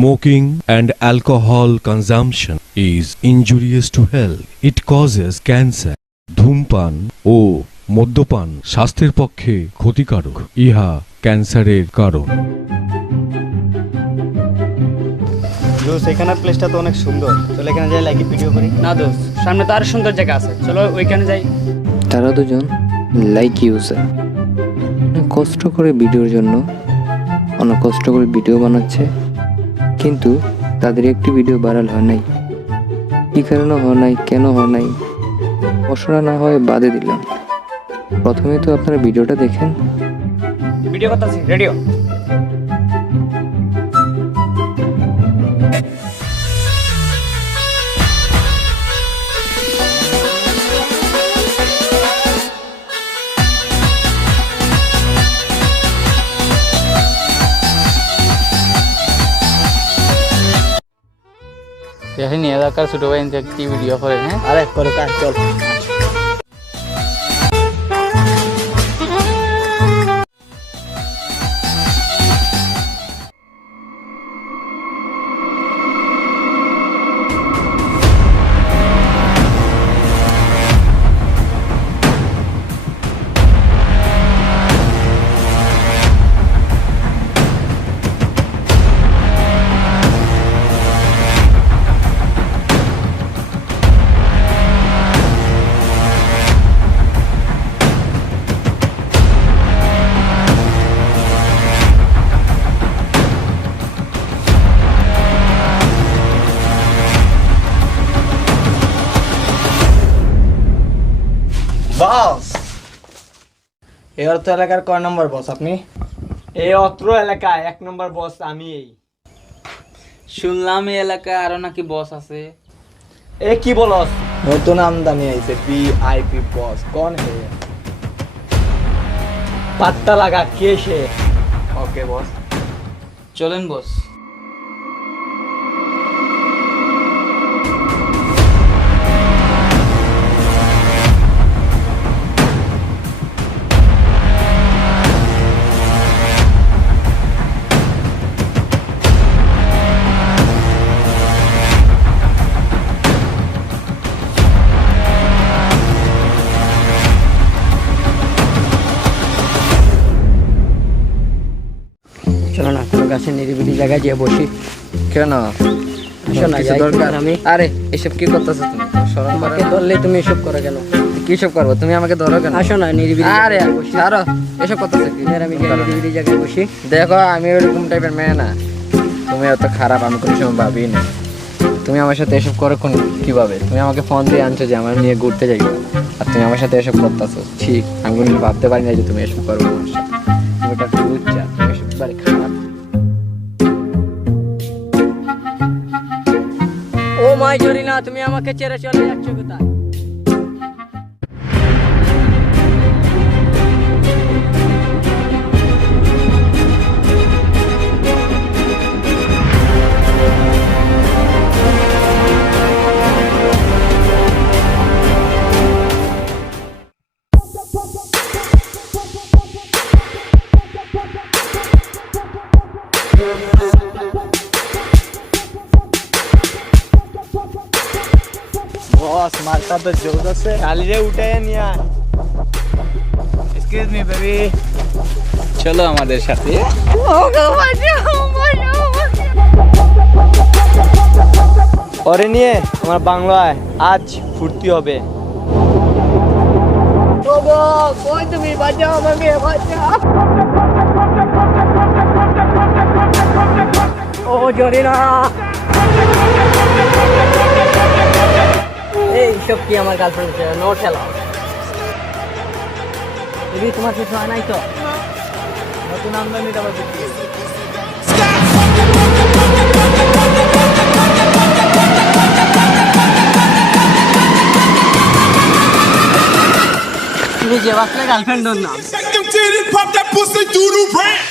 Smoking and alcohol consumption is injurious to health. It causes cancer. ধূমপান ও মদ্যপান স্বাস্থ্যের পক্ষে ক্ষতিকারক। ইহা ক্যান্সারের কারণ। দোস্ত এখানের প্লেসটা তো অনেক সুন্দর, চলো এখানে যাই লাইক ভিডিও করি। না দোস্ত, সামনে তো আরো সুন্দর জায়গা আছে, চলো ওইখানে যাই। তারা দুজন লাইক ইউজার, কষ্ট করে ভিডিওর জন্য অনেক কষ্ট করে ভিডিও বানাচ্ছে, কিন্তু তাদের একটি ভিডিও ভাইরাল হয় নাই। কী কারণে হয় নাই, কেন হয় নাই, মশলা না হয় বাদে দিলাম। প্রথমে তো আপনারা ভিডিওটা দেখেন। ভিডিও করতেছি, রেডিও। এখানে এলাকার ছোট ভাই একটি ভিডিও করে। হ্যাঁ, আরে করো কাজ, চল। বস, এই অর্থ এলাকার কয় নম্বর বস আপনি? এই অত্র এলাকায় 1 নম্বর বস আমি। এই শুনলাম এই এলাকায় আরো নাকি বস আছে। এ কি বলস? নতুন আমদানি আইছে, ভিআইপি বস। কোন হে? পাত্তা লাগা কে সে? ওকে বস, চলেন বস। চলো না, কোনো গাছের নিরিবিলি জায়গায় গিয়ে বসি। কেন? আসো না, কিছু যাই দরকার? আমি। আরে এসব কি করতেছো তুমি? শরম করে আমাকে না? ধরলে তুমি এসব করো কেন? কি সব করবো? তুমি আমাকে ধরো কেন? আসো না, নিরিবিলি আরে জায়গায় বসি। ছাড়ো, এসব করতেছো কি? আর আমি যাই নিরিবিলি জায়গায় বসি। দেখো আমি ওরকম টাইপের মেয়ে না, তুমি অত খারাপ আমি কোনো সময় ভাবি না। তুমি আমার সাথে এসব করো কিভাবে? তুমি আমাকে ফোন দিয়ে আনছো যে আমার নিয়ে ঘুরতে যাই, আর তুমি আমার সাথে এসব করতেছো। ঠিক, আমি কোনো ভাবতে পারি না যে তুমি এসব করবে আমার সাথে। তুমি ওটা একটু বুঝছা, তুমি এসব বারে খারাপ। ও মাই জরিনা, তুমি আমাকে ছেড়ে চলে যাচ্ছ কোথায়? বস মালটা তো জোর আছে, কালিরে উঠে নিয়ে আয়। এক্সকিউজ মি বেবি, চলো আমাদের সাথে। ওরে নিয়ে আমার বাংলায় আজ ফুর্তি হবে। কই তুমি? বাঁচাও আমাকে, বাঁচাও। ও জরিনা, এই সব কি আমার গার্লফ্রেন্ড? নো ঠেলা। দিদি তোমার কিছু হয় নাই তো? নতুন আমদানিটা আবার দেখতে গেছি। তুমি যে বাসলে গার্লফ্রেন্ড না? Shake them titties, pop that pussy, do the rap.